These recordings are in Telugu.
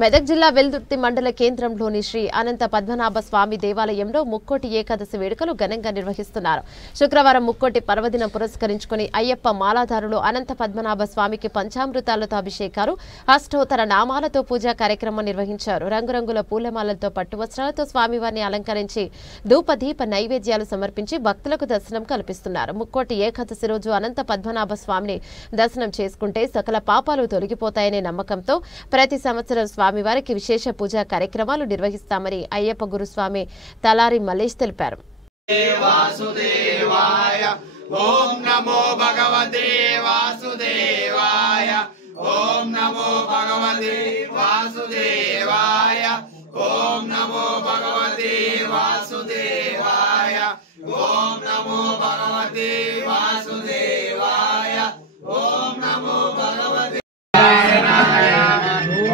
మెదక్ జిల్లా వెల్దుర్తి మండల కేంద్రంలోని శ్రీ అనంత పద్మనాభ స్వామి దేవాలయంలో ముక్కోటి ఏకాదశి వేడుకలు ఘనంగా నిర్వహిస్తున్నారు. శుక్రవారం ముక్కోటి పర్వదినం పురస్కరించుకుని అయ్యప్ప మాలాధారులు అనంత పద్మనాభ స్వామికి పంచామృతాలతో అభిషేకాలు, అష్టోత్తర నామాలతో పూజా కార్యక్రమం నిర్వహించారు. రంగురంగుల పూలమాలలతో పట్టు వస్త్రాలతో స్వామివారిని అలంకరించి ధూపదీప నైవేద్యాలు సమర్పించి భక్తులకు దర్శనం కల్పిస్తున్నారు. ముక్కోటి ఏకాదశి రోజు అనంత పద్మనాభ స్వామిని దర్శనం చేసుకుంటే సకల పాపాలు తొలగిపోతాయనే నమ్మకంతో ప్రతి సంవత్సరం స్వామివారికి విశేష పూజా కార్యక్రమాలు నిర్వహిస్తామని అయ్యప్ప గురుస్వామి తలారి మల్లేష్ తెలిపారు. ఓం నమో భగవతే వాసుదేవాయ, ఓం నమో భగవతే వాసుదేవాయ, ఓం నమో భగవతే వాసుదేవాయ, ఓం నమో భగవతే వాసుదేవాయ, ఓం నమో భగవతే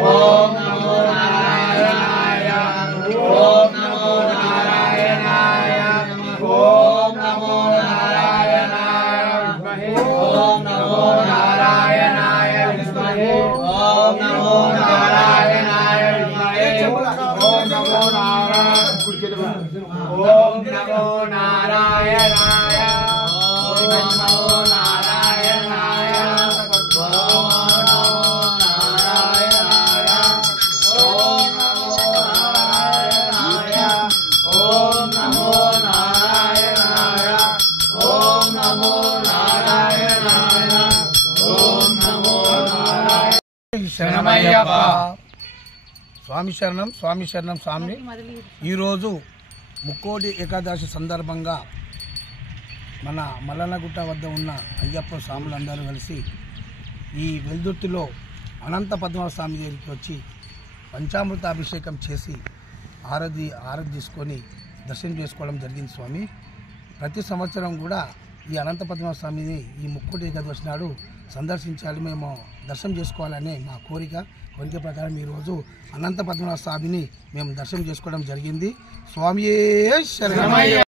ఓం నమో నారాయణాయ, ఓం నమో నారాయణాయ, ఓం నమో నారాయణాయ, ఓం నమో నారాయణాయ విద్మహే, ఓం నమో నారాయణాయ విద్మహే, ఓం నమో నారాయణాయ, ఓం నమో నారాయణాయ, ఓం నమో నారాయణాయ, ఓం నమో నారాయణాయ, ఓం నమో నారాయణాయ, ఓం నమో నారాయణ. శరణమయ్యప్ప. స్వామి శరణం, స్వామి శరణం స్వామి. ఈరోజు ముక్కోటి ఏకాదశి సందర్భంగా మన మల్లన్నగుట్ట వద్ద ఉన్న అయ్యప్ప స్వాములందరూ కలిసి ఈ వెల్దుర్తిలో అనంత పద్మనాభ స్వామి దగ్గరికి వచ్చి పంచామృత అభిషేకం చేసి ఆరతి తీసుకొని దర్శనం చేసుకోవడం జరిగింది. స్వామి ప్రతి సంవత్సరం కూడా ఈ అనంత పద్మనాభ స్వామిని ఈ ముక్కోటి ఏకాదశి నాడు సందర్శించాలి, మేము దర్శనం చేసుకోవాలనే మా కోరిక ప్రకారం ఈరోజు అనంత పద్మనాభ స్వామిని మేము దర్శనం చేసుకోవడం జరిగింది. స్వామియే శరణమయ్య.